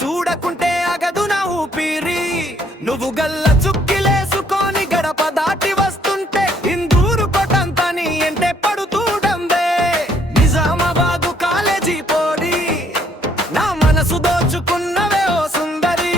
చూడకుంటే అగదు నా ఊపిరి నువ్వు గల్ల చుక్కిలేసుకొని గడప దాటి వస్తుంటే ఇందూరు కొట్టంతని ఎంటే పడుతూడందే నిజామాబాదు కాలేజీ పోడి నా మనసు దోచుకున్నవే ఓ సుందరి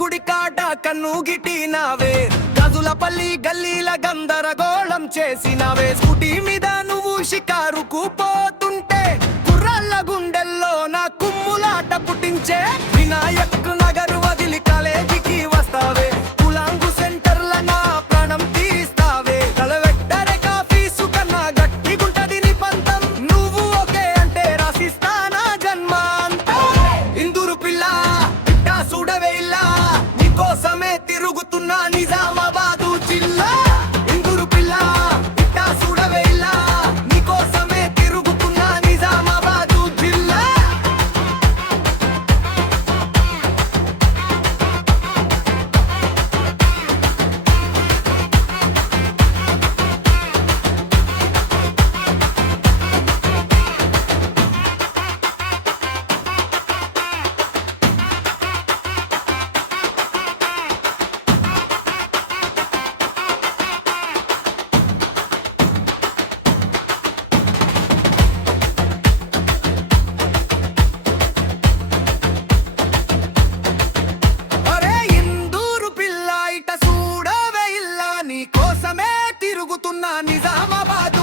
గుడి కాట కన్ను గిట్టినావే గజులపల్లి గల్లీల గందరగోళం చేసినవే స్కూటీ మీద నువ్వు షికారుకు పోతుంటే కుర్రాళ్ళ గుండెల్లో నా కుమ్ములాట పుట్టించే వినాయక్ నగర్ వదిలి కాలేజీకి వస్తావే కులాంగు సెంటర్ల నా ప్రాణం తీస్తావే తలవెట్టరే కాఫీసు కన్నా గట్టిగుంటది నీ పంతం నువ్వు ఓకే అంటే రాసిస్తానా జన్మ అంతా ఇందూరు పిల్ల ఇట్టా చూడవే ఇలా కోసమే తిరుగుతున్నా నిజామాబాదు జిల్లా ఇందూరు పిల్ల ఇట్టా చూడవే ఇలా నీ కోసమే తిరుగుతున్నా నిజామాబాదు జిల్లా కోసమే తిరుగుతున్నా నిజామాబాద్